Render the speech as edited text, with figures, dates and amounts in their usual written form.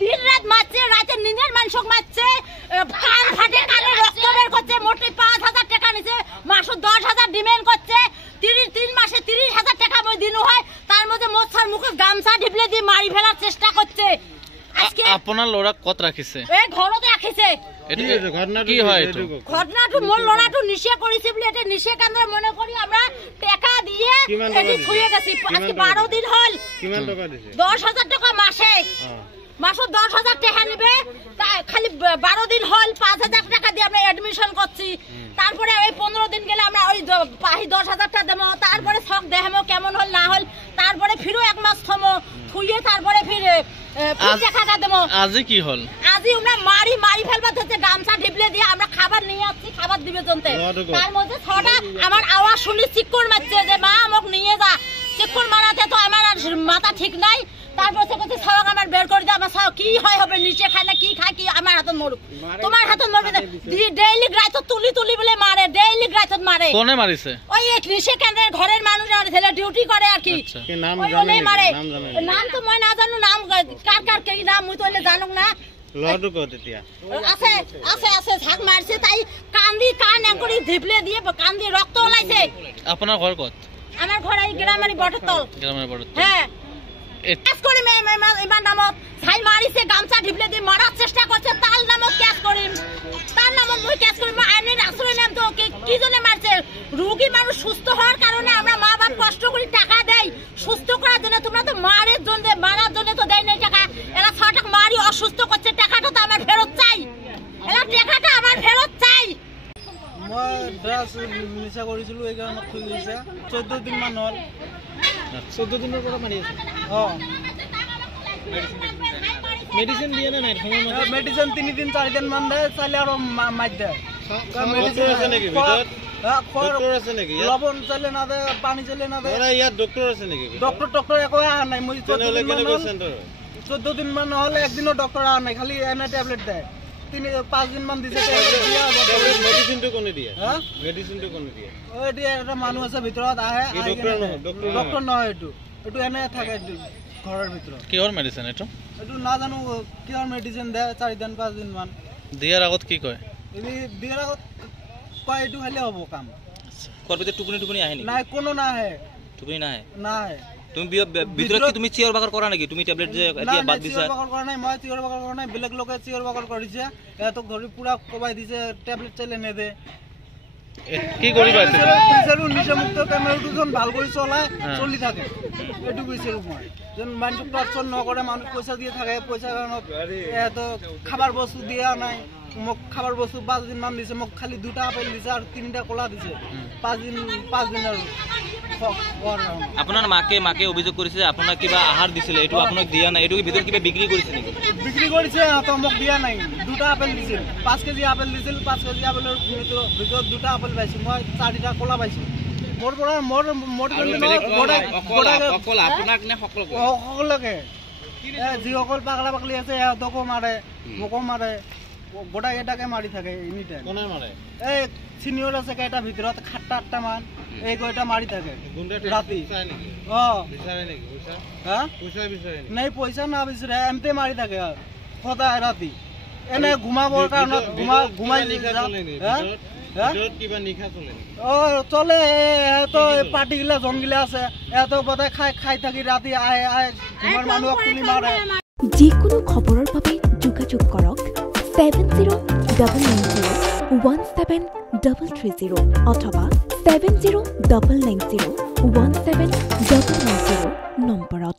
দিন রাত মারছে, রাতে নিজের মানুষক মারছে, কান ফাটে, কানে রক্ত বের করছে, মোটে 5,000 টাকা নিছে, মাসে 10,000 ডিমান্ড করছে, 3 মাসে 30,000 টাকা মই দিনু হয়, তার মধ্যে মোছার মুখে গামছা ঢিপলে দিয়ে মারি ফেলার চেষ্টা করছে। আজকে আপনার লড়া কত রাখিছে? এই ঘরতে রাখিছে। কি হয় এটা? ঘটনাটো মোর লড়াটো নিশে করিছে বলে এটা নিশে কেন্দ্র মনে করি আমরা টাকা দিয়ে এটি থুয়ে গেছি। আজকে 12 দিন হল। কিমান টাকা দিছে? 10,000 টাকা মাসে। মাসে 10,000 টাকা নেবে, খালি 12 দিন হল 5,000 টাকা দিয়ে আমরা এডমিশন করছি। তারপরে ওই 15 দিন গেলে আমরা ওই 10,000 টাকা দেবো, তারপরে শখ দেখামো কেমন হল না হল, তারপরে ফিরো 1 মাস থমো থুয়ে তারপরে ফিরে টাকা দেবো। আজি কি হল? আজি আমরা মারি ফেলবা ধরছে, গামছা ঢিপলে দিয়ে আমরা খাবার নিয়ে আসছি, খাবার দিবে জনতে। তার মধ্যে 6টা আমার আওয়াজ শুনি চিক্কর মারছে যে মা আমাকে নিয়ে যা। চিক্কর মারাতে তো আমার আর মাথা ঠিক নাই। তারপর সে বলছে সব আমার বের করে দাও। আমার সব কি হয় হবে, নিচে খায় না কি খায়, কি আমার হাতত মরুক, তোমার হাতত মরবে না। ডেইলি গ্রাইত তুলি বলে মারে, ডেইলি গ্রাইত মারে। কোনে মারিছে? ওই নিচে কেন্দ্রের ঘরের মানুষ আর ছেলে ডিউটি করে আর কি, ওই ওলেই মারে। নাম তো মই না জানো, নাম কার কি নাম মুই তো জানুক না। লড়ু কত এতিয়া? আছে ঝাক মারছে, তাই কান্দি কান এঙ্করি ঢিপলে দিয়ে কান্দি রক্ত ওলাইছে। আপনার ঘর কত? আমার ঘর এই গ্রামের বটতল। গ্রামের বটতল। হ্যাঁ, ক্যাশ করে ইমান নামত ছাই মারিছে, গামছা ঢিপলে দিয়ে মারার চেষ্টা করছে। তার নামত ক্যাশ করিম, তার নামত মই ক্যাশ করিম। আইনের আসলে নাম তো কি জন্য মারছে? রোগী মানুষ সুস্থ হওয়ার কারণে আমরা মা বাপ কষ্ট করে টাকা দেই সুস্থ করার জন্য। তোমরা তো মারার জন্য তো দেয় না টাকা। এরা 6 টাকা মারি অসুস্থ করছে, টাকাটা তো আমার ফেরত চাই। এরা টাকাটা আমার ফেরত চাই। মই ড্ৰাগছ নিচা কৰিছিলো, এই কাৰণত থৈ গৈছে। 14 দিন মান হ'ল। 14 দিনৰ পৰা মাৰি আছে। মেডিচিন দিয়ে না নাই? মেডিচিন 3 দিন 4 দিন মান দেয়, চাইলে আৰু মাৰি দেয়। মেডিচিন আছে নেকি ভিতৰত? ডক্টৰ আছে নেকি? লবণ চাইলে না দেয়, পানী চাইলে না দেয়। ইয়াত ডক্টৰ আছে নেকি? ডক্টৰ একো অহা নাই। মই 14 দিন মান হ'ল, একদিনো ডক্টৰ অহা নাই, খালি এনে টেবলেট দেয়। 5 দিন মান দিছে। মেডিচিনটো কোনে দিয়ে? মেডিচিনটো কোনে দিয়ে? এতিয়া এটা মানুহ আছে ভিতৰত আহে। ডক্টৰ নহয়, এইটো এনে থাকে ঘৰৰ ভিতৰত। কিহৰ মেডিচিন এইটো? এইটো নাজানো কিহৰ মেডিচিন দিয়ে। 4 দিন 5 দিন মান দিয়াৰ আগত কি কয়? দিয়াৰ আগত কয় এইটো খালি হ'ব কাম। কোৱাৰ ভিতৰত টোপনি আহে নেকি? নাই, কোনো নাহে। টোপনি নাহে? নাহে। তুমি ভিতৰত কি তুমি চিঞৰ বাখৰ কৰা নেকি? তুমি টেবলেট যে এতিয়া বাদ দিছা? চিঞৰ বাখৰ কৰা নাই, মই চিঞৰ বাখৰ কৰা নাই। বেলেগ লোকে চিঞৰ বাখৰ কৰিছে, এতক ধৰি পুৰা কবাই দিছে, টেবলেট চাইলে নেদে। কি কৰিবা? নিচা মুক্ত কেমেৰাটো যেন ভাল কৰি চলি থাকে, এইটো বিচাৰো মই। যেন মানুহটোক টৰ্চৰ নকৰে, মানুহ পইচা দিয়ে থাকে, পইচা কাৰণত এহঁতক খাবার বস্তু দিয়া নাই। মোক খাবার বস্তু 5 দিন মান দিছে, মোক খালি 2টা আপেল দিছে আৰু 3টা কলা দিছে। 5 দিন আৰু আপোনাৰ মাকে অভিযোগ কৰিছে যে আপোনাক কিবা আহাৰ দিছিলে, এইটো আপোনাক দিয়া নাই। এইটো ভিতৰত কিবা বিক্ৰী কৰিছে নেকি? বিক্ৰী কৰিছে, তো মোক দিয়া নাই। 2টা আপেল দিছিল, 5 কেজি আপেল দিছিল। 5 কেজি আপেলৰ ভিতৰত 2টা আপেল পাইছো মই, 4টা কলা পাইছো। মোৰ পৰা আপোনাক নে সকলোকে, যিসকল পাগলা পাগলি আছে সিহঁতকো মাৰে, মোকো মাৰে, গোটাই এটাকে মাৰি থাকে এনি টাইম। কোনে মাৰে? এই চিনিয়ৰ আছে কেইটা ভিতৰত 7-8টা মান, এই কয়টা মাৰি থাকে ৰাতি। নাই, পইচা না বিচাৰে, এমতে মাৰি থাকে সদায় ৰাতি। এনে ঘুমাবৰ কাৰণত ঘুমাই চলে। এহেঁতো পাৰ্টিগিলা জনগিলা আছে, এহেঁতো বোধহয় খাই থাকি ৰাতি আহে ঘুমাৰ মানুহক তুলি মাৰে। যিকোনো খবৰৰ বাবে যোগাযোগ কৰক 7099017330 অথবা 7099017990 নম্বৰত।